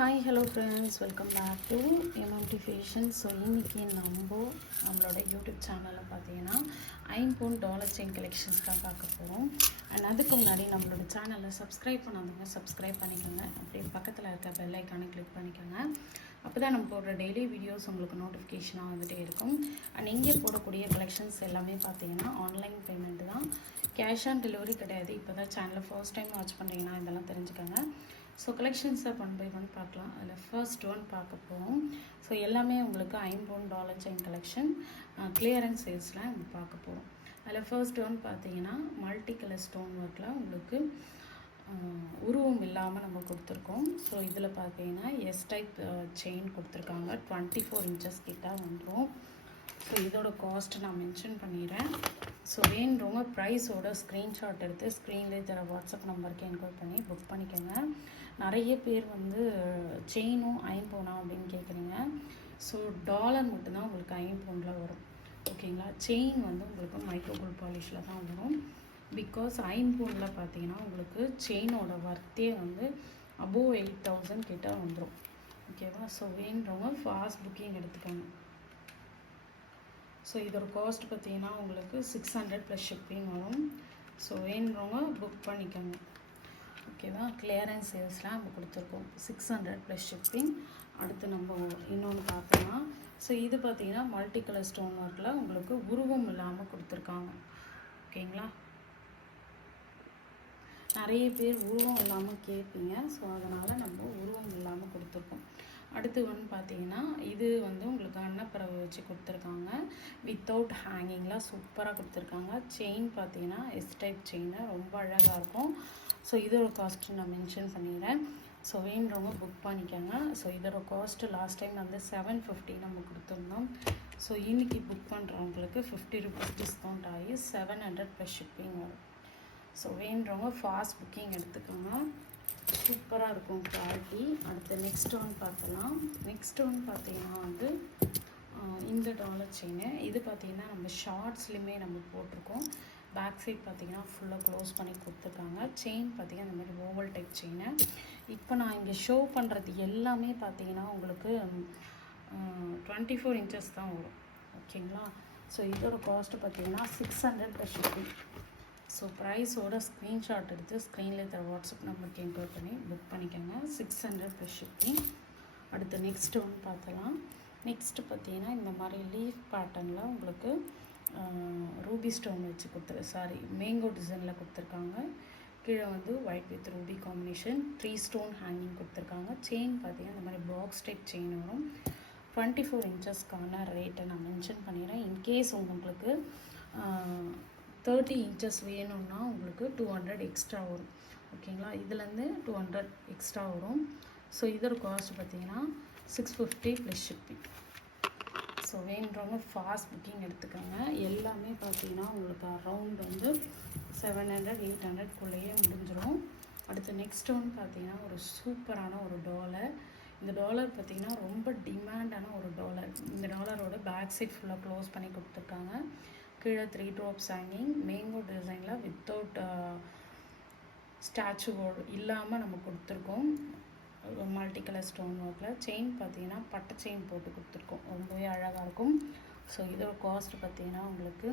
Hi hello friends, welcome back to MMT fashion. So இன்றைக்கி நம்மளோட YouTube சேனலில் பார்த்தீங்கன்னா ஐம்பொன் டாலர் செயின் கலெக்ஷன்ஸ் தான் பார்க்க போகிறோம். அண்ட் அதுக்கு முன்னாடி நம்மளோட சேனலை சப்ஸ்கிரைப் பண்ணாதவங்க சப்ஸ்கிரைப் பண்ணிக்கோங்க. அப்படியே பக்கத்தில் இருக்க பெல் ஐக்கானை கிளிக் பண்ணிக்கோங்க. அப்போ தான் நம்ம போடுற டெய்லி வீடியோஸ் உங்களுக்கு நோட்டிஃபிகேஷனாக வந்துகிட்டே இருக்கும். அண்ட் இங்கே போடக்கூடிய கலெக்ஷன்ஸ் எல்லாமே பார்த்தீங்கன்னா ஆன்லைன் பேமெண்ட் தான், கேஷ் ஆன் டெலிவரி கிடையாது. இப்போ தான் சேனலை ஃபர்ஸ்ட் டைம் வாட்ச் பண்ணுறீங்கன்னா இதெல்லாம் தெரிஞ்சுக்கோங்க. ஸோ கலெக்ஷன்ஸை ஒன் பை ஒன் பார்க்கலாம். அதில் ஃபர்ஸ்ட் ஒன் பார்க்க போகிறோம். ஸோ எல்லாமே உங்களுக்கு ஐம்பொன் டாலர் செயின் கலெக்ஷன் கிளியரன்ஸ் சேல்ஸில் நம்ம பார்க்க போகிறோம். அதில் ஃபர்ஸ்ட் ஒன் பார்த்தீங்கன்னா மல்டி கலர் ஸ்டோன் ஒர்க்கில் உங்களுக்கு உருவம் இல்லாமல் நம்ம கொடுத்துருக்கோம். ஸோ இதில் பார்த்தீங்கன்னா எஸ் டைப் செயின் கொடுத்துருக்காங்க. 24 இன்ச்சஸ் கிட்ட வந்துடும். ஸோ இதோட காஸ்ட் நான் மென்ஷன் பண்ணிடுறேன். ஸோ வேணுறவங்க ப்ரைஸோட ஸ்க்ரீன்ஷாட் எடுத்து ஸ்க்ரீன்லேயே தர வாட்ஸ்அப் நம்பருக்கு என்கொயர் பண்ணி புக் பண்ணிக்கோங்க. நிறைய பேர் வந்து செயினும் ஐம்பொனா அப்படின்னு கேட்குறீங்க. ஸோ டாலர் மட்டும்தான் உங்களுக்கு ஐம்பொனில் வரும், ஓகேங்களா. செயின் வந்து உங்களுக்கு மைக்ரோ கோல்ட் பாலிஷில் தான் வரும். பிகாஸ் ஐம்பொனில் பார்த்தீங்கன்னா உங்களுக்கு செயினோட ஒர்த்தே வந்து அபோவ் 8,000 கிட்ட வந்துடும், ஓகேவா. ஸோ வேணுறவங்க ஃபாஸ்ட் புக்கிங் எடுத்துக்கோங்க. ஸோ இதோட காஸ்ட் பார்த்தீங்கன்னா உங்களுக்கு 600 ப்ளஸ் ஷிப்பிங் வரும். ஸோ வேணுறவங்க புக் பண்ணிக்கோங்க, ஓகேவா. கிளியரன்ஸ் சேல்ஸ்லாம் நம்ம கொடுத்துருக்கோம். 600 ப்ளஸ் ஷிப்பிங். அடுத்து நம்ம இன்னொன்று பார்க்கலாம். ஸோ இது பார்த்தீங்கன்னா மல்டி கலர் ஸ்டோன் ஒர்க்கில் உங்களுக்கு உருவம் இல்லாமல் கொடுத்துருக்காங்க, ஓகேங்களா. நிறைய பேர் உருவம் இல்லாமல் கேட்பீங்க. ஸோ அதனால் நம்ம உருவம் இல்லாமல் கொடுத்துருக்கோம். அடுத்து வந்து பார்த்தீங்கன்னா இது வந்து உங்களுக்கு அன்னப்பறவை வச்சு கொடுத்துருக்காங்க. வித்தவுட் ஹேங்கிங்லாம் சூப்பராக கொடுத்துருக்காங்க. செயின் பார்த்தீங்கன்னா எஸ் டைப் செயின் ரொம்ப அழகாக இருக்கும். ஸோ இதோட காஸ்ட்டு நான் மென்ஷன் பண்ணிடுறேன். ஸோ வேணுறவங்க புக் பண்ணிக்கோங்க. ஸோ இதோட காஸ்ட்டு லாஸ்ட் டைம் வந்து 750 நம்ம கொடுத்துருந்தோம். ஸோ இன்றைக்கி புக் பண்ணுறவங்களுக்கு 50 ருபீஸ் டிஸ்கவுண்ட் ஆகி 700 ப்ளஸ் ஷிப்பிங் வரும். ஸோ வேணுறவங்க ஃபாஸ்ட் புக்கிங் எடுத்துக்கோங்க. சூப்பராக இருக்கும் குவாலிட்டி. அடுத்து நெக்ஸ்ட் ஒன் பார்க்கலாம். நெக்ஸ்ட் ஒன் பார்த்தீங்கன்னா வந்து இந்த டாலர் செயின். இது பார்த்தீங்கன்னா நம்ம ஷார்ட்ஸ்லையுமே நம்ம போட்டிருக்கோம். பேக் சைட் பார்த்தீங்கன்னா ஃபுல்லாக க்ளோஸ் பண்ணி கொடுத்துருக்காங்க. செயின் பார்த்தீங்கன்னா இந்த மாதிரி ஓவல் டைப் செயின். இப்போ நான் இங்கே ஷோ பண்ணுறது எல்லாமே பார்த்தீங்கன்னா உங்களுக்கு 24 இன்ச்சஸ் தான் வரும், ஓகேங்களா. ஸோ இதோட காஸ்ட்டு பார்த்தீங்கன்னா 600 ப்ளஸ் ஷிப்பிங். ஸோ ப்ரைஸோட ஸ்க்ரீன்ஷாட் எடுத்து ஸ்க்ரீனில் தர வாட்ஸ்அப் நம்பருக்கு என்கொயர் பண்ணி புக் பண்ணிக்கோங்க. 600 ப்ளஸ் ஷிப்பிங். அடுத்து நெக்ஸ்ட் ஒன்று பார்த்தலாம். நெக்ஸ்ட்டு பார்த்தீங்கன்னா இந்த மாதிரி லீஃப் பேட்டர்னில் உங்களுக்கு ரூபி ஸ்டோன் வச்சு மேங்கோ டிசைனில் கொடுத்துருக்காங்க. கீழே வந்து white with Ruby combination 3 stone hanging கொடுத்துருக்காங்க. செயின் பார்த்தீங்கன்னா இந்த மாதிரி பாக்ஸ் டைப் செயின் வரும். 24 இன்ச்சஸ்க்கான ரேட்டை நான் மென்ஷன் பண்ணிடுறேன். இன்கேஸ் உங்களுக்கு 30 இன்ச்சஸ் வேணும்னா உங்களுக்கு 200 எக்ஸ்ட்ரா வரும், ஓகேங்களா. இதுலேருந்து 200 எக்ஸ்ட்ரா வரும். ஸோ இதோட காஸ்ட் பார்த்தீங்கன்னா 650 ப்ளஸ் ஷிப்பிங். ஸோ வேணுறவங்க ஃபாஸ்ட் புக்கிங் எடுத்துக்கோங்க. எல்லாமே பார்த்தீங்கன்னா உங்களுக்கு அரௌண்ட் வந்து 700-800 முடிஞ்சிடும். அடுத்து நெக்ஸ்ட் ஒன்று பார்த்தீங்கன்னா ஒரு சூப்பரான ஒரு டாலர். இந்த டாலர் பார்த்தீங்கன்னா ரொம்ப டிமாண்டான ஒரு டாலர். இந்த டாலரோட பேக் சைட் ஃபுல்லாக க்ளோஸ் பண்ணி கொடுத்துருக்காங்க. கீழே 3 ட்ராப்ஸ் ஹேங்கிங் மேங்கோ டிசைனில் வித்தவுட் ஸ்டாச்சு இல்லாமல் நம்ம கொடுத்துருக்கோம். மல்டி கலர் ஸ்டோன் ஒர்க்கில் செயின் பார்த்தீங்கன்னா பட்டை செயின் போட்டு கொடுத்துருக்கோம். ரொம்பவே அழகாக இருக்கும். ஸோ இதோட காஸ்ட் பார்த்தீங்கன்னா உங்களுக்கு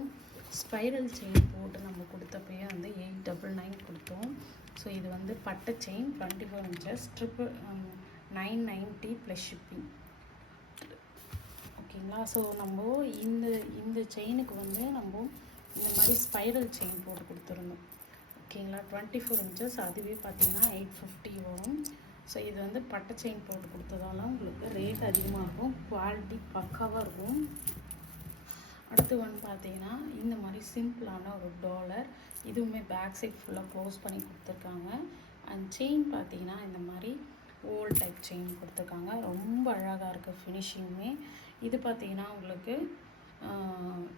ஸ்பைரல் செயின் போட்டு நம்ம கொடுத்தப்பயே வந்து 899 கொடுத்தோம். ஸோ இது வந்து பட்டை செயின் 24 இன்ச்சஸ் 990 ப்ளஸ் ஷிப்பிங், ஓகேங்களா. ஸோ நம்ம இந்த செயினுக்கு வந்து நம்ம இந்த மாதிரி ஸ்பைரல் செயின் போட்டு கொடுத்துருந்தோம், ஓகேங்களா. 24 இன்ச்சஸ் அதுவே பார்த்தீங்கன்னா 850 வரும். ஸோ இது வந்து பட்டை செயின் போட்டு கொடுத்ததால உங்களுக்கு ரேட் அதிகமாக இருக்கும், குவாலிட்டி பக்காவாக இருக்கும். அடுத்து வந்து பார்த்தீங்கன்னா இந்த மாதிரி சிம்பிளான ஒரு டாலர். இதுவுமே பேக் சைட் ஃபுல்லாக க்ளோஸ் பண்ணி கொடுத்துருக்காங்க. அண்ட் செயின் பார்த்தீங்கன்னா இந்த மாதிரி ஓல் டைப் செயின் கொடுத்துருக்காங்க. ரொம்ப அழகாக இருக்குது ஃபினிஷிங்குமே. இது பார்த்தீங்கன்னா உங்களுக்கு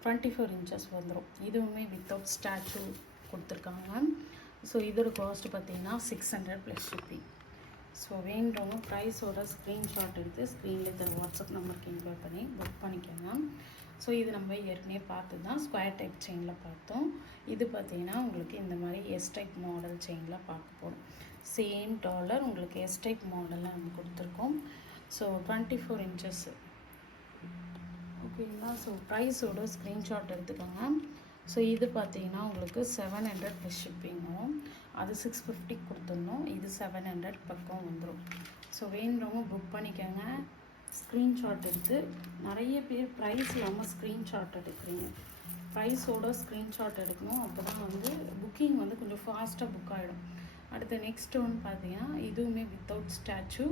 24 இன்ச்சஸ் வந்துடும். இதுவுமே வித்தவுட் ஸ்டாச்சு கொடுத்துருக்காங்க. ஸோ இதோட காஸ்ட் பார்த்தீங்கன்னா 600 ப்ளஸ் ஷிப்பிங். ஸோ வேணுறவங்க ப்ரைஸோட ஸ்க்ரீன்ஷாட் எடுத்து ஸ்க்ரீனில் தர வாட்ஸ்அப் நம்பருக்கு என்கொயர் பண்ணி புக் பண்ணிக்கோங்க. ஸோ இது நம்ம ஏற்கனவே பார்த்து தான் ஸ்கொயர் டைப் செயினில் பார்த்தோம். இது பார்த்தீங்கன்னா உங்களுக்கு இந்த மாதிரி எஸ் டைப் மாடல் செயினில் பார்க்க போகிறோம். சேம் டாலர் உங்களுக்கு எஸ் டைப் மாடலில் நம்ம கொடுத்துருக்கோம். ஸோ 24 inches ஓகேங்களா. ஸோ ப்ரைஸோட ஸ்க்ரீன்ஷாட் எடுத்துக்கோங்க. ஸோ இது பார்த்தீங்கன்னா உங்களுக்கு 700 ப்ளஸ் ஷிப்பிங்கும், அது 650 கொடுத்துடணும். இது 700 பக்கம் வந்துடும். ஸோ வேணுறவங்க புக் பண்ணிக்கோங்க. ஸ்க்ரீன்ஷாட் எடுத்து, நிறைய பேர் ப்ரைஸ் இல்லாமல் ஸ்க்ரீன்ஷாட் எடுக்கிறீங்க. ப்ரைஸோட ஸ்க்ரீன்ஷாட் எடுக்கணும். அப்போ தான் வந்து புக்கிங் வந்து கொஞ்சம் ஃபாஸ்ட்டாக புக் ஆகிடும். அடுத்து நெக்ஸ்ட் ஒன் பார்த்தீங்கன்னா இதுவுமே without statue,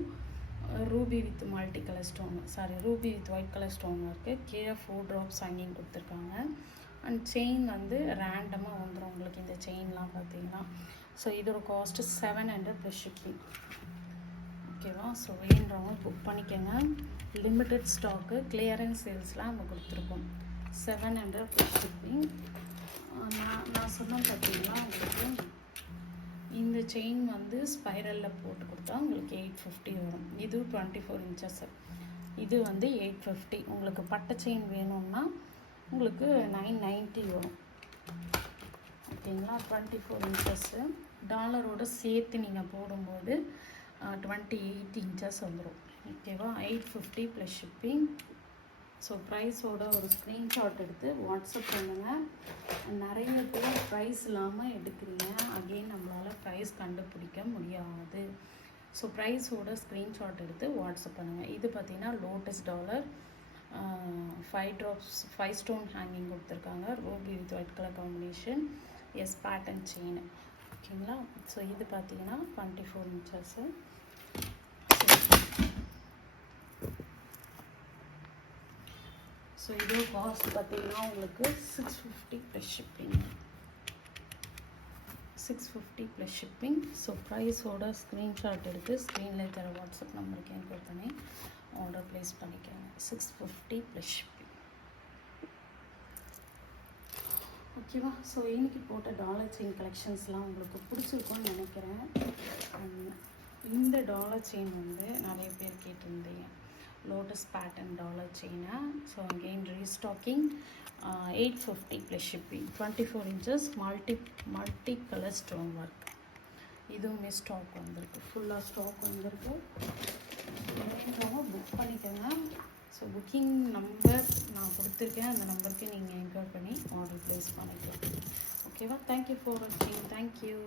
Ruby with multi colour stone, Ruby with white colour stone இருக்குது. கீழே 4 drops ஹேங்கிங் கொடுத்துருக்காங்க. அண்ட் செயின் வந்து ரேண்டமாக வந்துடும் உங்களுக்கு இந்த செயின்லாம் பார்த்தீங்கன்னா. ஸோ இதோட காஸ்ட்டு 700 ப்ளஸ் ஷிப்பிங். ஓகேவா. ஸோ வேணுறவங்க புக் பண்ணிக்கோங்க. லிமிட்டட் ஸ்டாக்கு, கிளியரன்ஸ் சேல்ஸ்லாம் நம்ம கொடுத்துருக்கோம். 700 ப்ளஸ் ஷிப்பிங். நான் சொன்னேன் பார்த்தீங்கன்னா உங்களுக்கு இந்த செயின் வந்து ஸ்பைரலில் போட்டு கொடுத்தா உங்களுக்கு 850 வரும். இது 24 inches. இது வந்து 850. உங்களுக்கு பட்டை செயின் வேணும்னா உங்களுக்கு 990 வரும். ஓகேங்களா. 24 inches டாலரோட சேர்த்து நீங்கள் போடும்போது 28 inches வந்துடும். ஓகேவா. 850 ப்ளஸ் ஷிப்பிங். ஸோ ப்ரைஸோட ஒரு ஸ்க்ரீன்ஷாட் எடுத்து வாட்ஸ்அப் பண்ணுங்கள். நிறைய பேர் ப்ரைஸ் இல்லாமல் எடுக்கிறீங்க. அகெயின் நம்மளால் ப்ரைஸ் கண்டுபிடிக்க முடியாது. ஸோ ப்ரைஸோட ஸ்க்ரீன்ஷாட் எடுத்து வாட்ஸ்அப் பண்ணுங்கள். இது பார்த்திங்கன்னா lotus dollar, 5 drops 5 stone hanging கொடுத்துருக்காங்க. Ruby with white colour combination, S pattern chain. ஓகேங்களா. ஸோ இது பார்த்திங்கன்னா 24 inches. ஸோ இதோ காஸ்ட் பார்த்தீங்கன்னா உங்களுக்கு 650 plus shipping. 650 plus shipping. So ப்ரைஸோட ஸ்க்ரீன்ஷாட் எடுத்து ஸ்க்ரீனில் தர வாட்ஸ்அப் நம்பருக்கு என்கொயர் பண்ணி ஆர்டர் ப்ளேஸ் பண்ணிக்கோங்க. 650 ப்ளஸ் ஷிப்பிங். ஓகேவா. ஸோ இன்றைக்கி போட்ட டாலர் செயின் கலெக்ஷன்ஸ்லாம் உங்களுக்கு பிடிச்சிருக்கும்னு நினைக்கிறேன். இந்த டாலர் செயின் வந்து நிறைய பேர் கேட்டிருந்தீங்க, lotus pattern dollar chain. So again restocking, 850 plus shipping, 24 inches multi color stone work. இதுவுமே ஸ்டாக் வந்திருக்கு, ஃபுல்லாக ஸ்டாக் வந்திருக்கு. வேணுறவங்க புக் பண்ணிக்கோங்க. ஸோ புக்கிங் நம்பர் நான் கொடுத்துருக்கேன், அந்த நம்பருக்கு நீங்கள் என்கொயர் பண்ணி ஆர்டர் ப்ளேஸ் பண்ணிக்கலாம். ஓகேவா. தேங்க்யூ ஃபார் வாட்சிங். தேங்க்யூ.